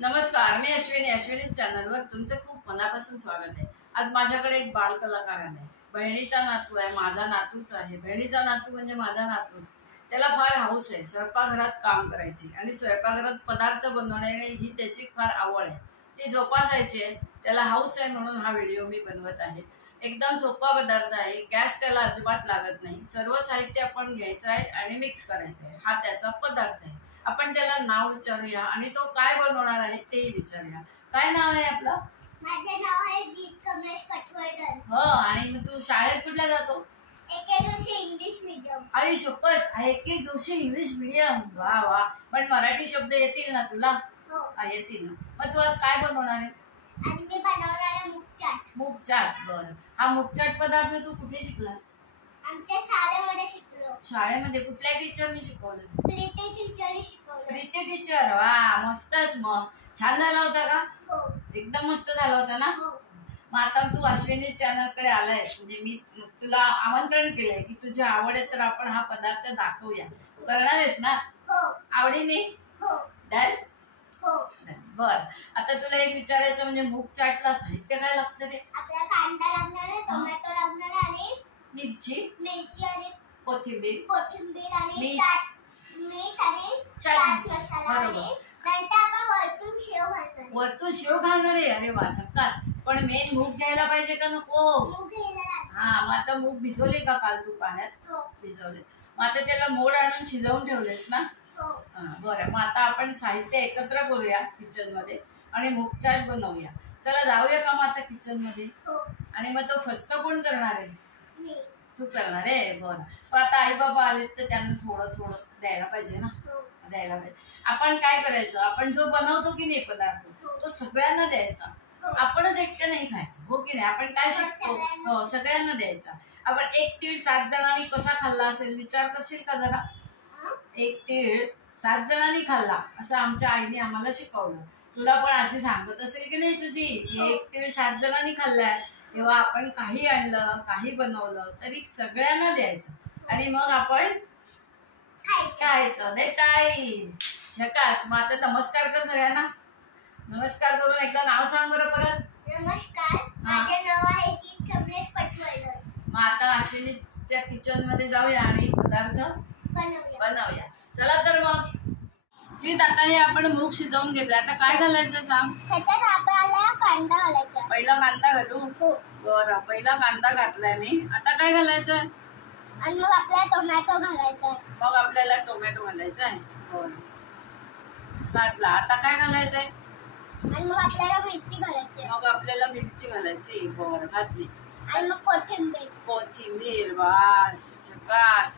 नमस्कार, मी अश्विनी चॅनलवर तुमचे खूप मनापासून स्वागत आहे। आज माझ्याकडे एक बाल कलाकार आहे। बहिणीचा नातू आहे, माझा नातूच आहे। बहिणीचा नातू म्हणजे माझा नातूच। त्याला फार हौस आहे स्वयंपाकघरात काम करायची आणि स्वयंपाकघरात पदार्थ बनवणे ही त्याची फार आवड आहे। ती जोपासायची आहे, त्याला हौस आहे म्हणून हा व्हिडिओ मी बनवत आहे। एकदम सोपा पदार्थ आहे, गॅस त्याला अजिबात लागत नाही। सर्व साहित्य आपण घ्यायचं आहे आणि मिक्स करायचं आहे। हा त्याचा पदार्थ आहे। आपण त्याला नाव विचारूया आणि तो काय बनवणार आहे ते विचारूया। काय नाव आहे आपलं? माझे नाव आहे जीत कमलेश पटवर्धन। हो, आणि मग तू शाळेत कुठल्या जातो? एके जोशी इंग्लिश मीडियम। आई शपथ, एके जोशी इंग्लिश मीडियम। वा वा, पण मराठी शब्द येतील ना तुला? हो येतील ना। मग तू आज काय बनवणार आहे? आणि मी बनवणार आहे मूग चाट। मूग चाट, बरं। हा मूग चाट पदार्थ तू कुठे शिकलास? आमच्या शाळेमध्ये शिकलो। शाळेमध्ये कुठल्या टीचरनी शिकवलं? प्रीती टीचरनी शिकवलं। प्रीती टीचर, वा मस्तच। मग छान झाला होता का? हो एकदम मस्त झाला होता ना? हो। मग आता तू अश्विनी चॅनलकडे आलाय, म्हणजे मी तुला आमंत्रण केलंय की तुझी आवड आहे तर आपण हा पदार्थ दाखवूया। करणार आहेस ना? हो आवडीने? हो डन? हो। बर, आता तुला एक विचारायचं, म्हणजे मूग चाटला साहित्य काय लागतं रे? आपल्याला कांदा लागणार आहे, टोमॅटो लागणार आहे आणि मिरची आणि कोथिंबीर आणि मीठ. मीठ आणि चाट चाट मसाला बरोबर. आणि नंतर आपण वरतून शेव घालणार आहे। वरतून शेव घालणार आहे? अरे वा, झक्कास। पण मेन मूग घ्यायला पाहिजे का नको? मूग घ्यायला लागणार। हा, मग आता मूग भिजवले का काल तू पाण्यात? हो भिजवले। मग आता त्याला मोड आणून शिजवून ठेवलेस ना? हो। बरं, मग आता आपण साहित्य एकत्र करूया किचन मध्ये आणि मूग चाट बनवूया। चला जाऊया का मग आता किचन मध्ये? हो। आणि मग तो फस्त कोण करणार आहे? मी। तू करणार आहे? बरं। पण आता आई बाबा आलेत तर त्यांना थोडं थोडं द्यायला पाहिजे ना? हो। द्यायला पाहिजे। आपण काय करायचं, आपण जो बनवतो की नाही पदार्थ तो सगळ्यांना द्यायचा। आपणच एकटं नाही खायचं, हो की नाही? आपण काय शिकतो? हो, सगळ्यांना द्यायचा। आपण एक तीळ 7 जणांनी कसा खाल्ला असेल विचार करशील का जरा? एक तीळ 7 जणांनी खाल्ला असं आमच्या आईने आम्हाला शिकवलं। तुला पण आजी सांगत असेल की नाही तुझी, की एक तीळ 7 जणांनी खाल्लाय। तेव्हा आपण काही आणलं, काही बनवलं तरी सगळ्यांना द्यायचं आणि मग आपण खायचं, नाही काय? झकास। मग आता नमस्कार कर सगळ्यांना। नमस्कार करून एकदा नाव सांग बरं परत। नमस्कार, माझे नाव आहे जीत कमलेश पटवर्धन। मग आता अश्विनीच्या किचन मध्ये जाऊया आणि पदार्थ बनवूया। चला तर मग जीत, आता हे आपण मूग शिजवून घेतलं, आता काय घालायचं सांग? ह्याच्यात आपल्याला कांदा घालायचा। पहिला कांदा घालू? हो। बरं, पहिला कांदा घातलाय मी। आता काय घालायचं? आणि मग आपल्याला टोमॅटो घालायचा। मग आपल्याला टोमॅटो घालायचा आहे। बरं, घातला। आता काय घालायचंय? आणि मग आपल्याला मिरची घालायची। मग आपल्याला मिरची घालायची। बरं, घातली। आणि मग कोथिंबीर, वास, झकास।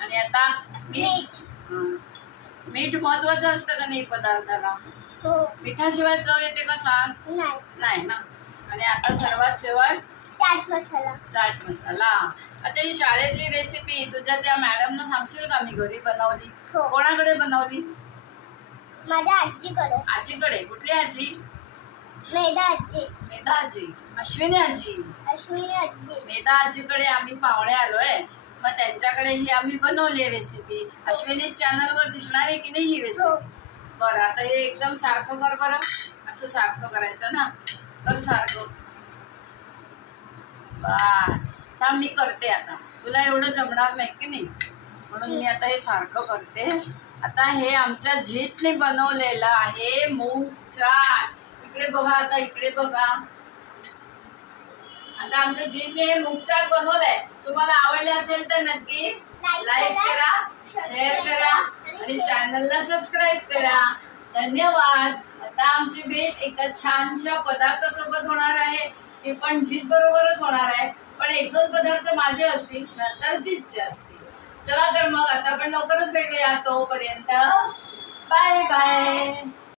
आणि आता मीठ। मीठ महत्वाचं असतं का नाही पदार्थाला? हो। मिठाशिवाय चव येते का सांग? नाही ना। आणि आता सर्वात शेवट चाट मसाला। आता ही शाळेतली रेसिपी तुझ्या त्या मॅडमना सांगशील का मी घरी बनवली? हो। कोणाकडे बनवली? माझ्या आजीकडे। आजीकडे? कुठली आजी? मेधा आजी। मेधा आजी, अश्विनी आजी। मेधा आजीकडे आम्ही पाहुणे आलोय, मग त्यांच्याकडे ही आम्ही बनवली रेसिपी। अश्विनी चॅनल वर दिसणार आहे की नाही ही रेसिपी? बरं, आता हे एकदम सारखं कर बरं। असं सारखं करायचं ना? कर सारखं। बस, थांब मी करते आता। तुला एवढं जमणार नाही की नाही, म्हणून मी आता हे सारखं करते। आता हे आमच्या जीतने बनवलेलं आहे मूग चाट। इकडे बघा, आता इकडे बघा। आता आमच्या जीतने हे मूग चाट बनवलंय। तुम्हाला आवडले असेल तर नक्की लाईक करा, शेअर करा आणि चॅनलला सबस्क्राईब करा। धन्यवाद। आता आमची भेट एका छानशा पदार्थासोबत होणार आहे, ते पण जीत बरोबरच होणार आहे। पण 1-2 पदार्थ माझे असतील, नंतर जीतचे असतील। चला तर मग आता आपण लवकरच भेटूया। तोपर्यंत बाय बाय।